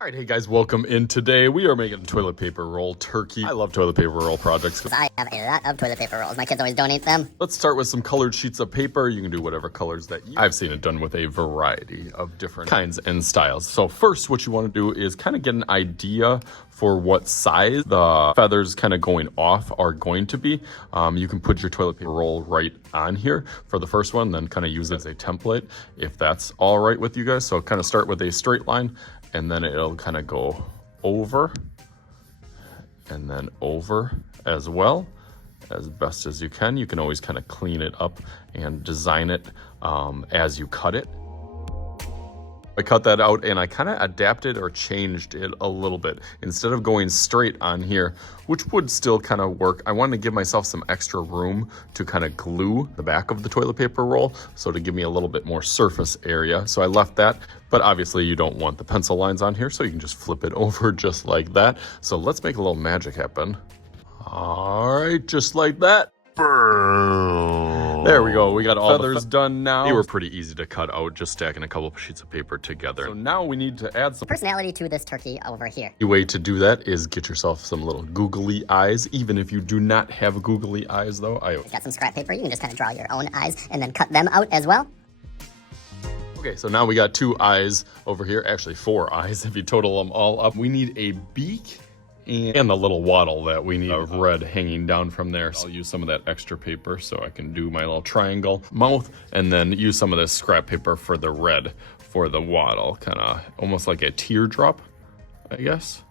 All right, hey guys, welcome in. Today we are making a toilet paper roll turkey. I love toilet paper roll projects because I have a lot of toilet paper rolls. My kids always donate them. Let's start with some colored sheets of paper. You can do whatever colors that I've seen it done with a variety of different kinds and styles. So first, what you want to do is kind of get an idea for what size the feathers kind of going off are going to be. You can put your toilet paper roll right on here for the first one, then kind of use it as a template if that's all right with you guys. So kind of start with a straight line, and then it'll kind of go over and then over as well as best as you can. You can always kind of clean it up and design it as you cut it. I cut that out and I kind of adapted or changed it a little bit. Instead of going straight on here, which would still kind of work, I wanted to give myself some extra room to kind of glue the back of the toilet paper roll, so to give me a little bit more surface area. So I left that, but obviously you don't want the pencil lines on here, so you can just flip it over just like that. So let's make a little magic happen. All right, just like that. There we go. We got all the feathers done now. They were pretty easy to cut out, just stacking a couple of sheets of paper together. So now we need to add some personality to this turkey over here. The way to do that is get yourself some little googly eyes. Even if you do not have googly eyes though, It's got some scrap paper. You can just kind of draw your own eyes and then cut them out as well. Okay, so now we got 2 eyes over here. Actually 4 eyes if you total them all up. We need a beak and the little waddle that we need of red hanging down from there. So I'll use some of that extra paper so I can do my little triangle mouth, and then use some of this scrap paper for the red for the waddle, kind of almost like a teardrop, I guess,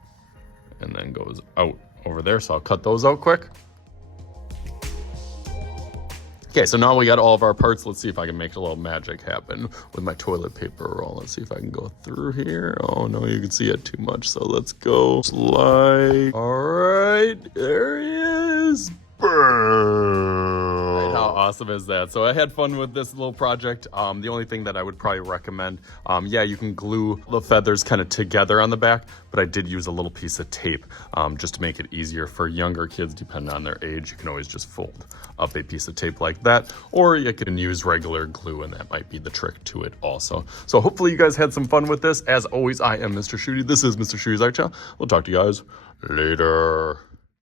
and then goes out over there. So I'll cut those out quick. Okay, so now we got all of our parts. Let's see if I can make a little magic happen with my toilet paper roll. Let's see if I can go through here. Oh no, you can see it too much. So let's go slide. All right, there he is. Right, how awesome is that? So I had fun with this little project. The only thing that I would probably recommend, yeah, you can glue the feathers kind of together on the back, but I did use a little piece of tape just to make it easier for younger kids, depending on their age. You can always just fold up a piece of tape like that, or you can use regular glue, and that might be the trick to it also. So hopefully you guys had some fun with this. As always, I am Mr. Shooty. This is Mr. Shooty's Art Channel. We'll talk to you guys later.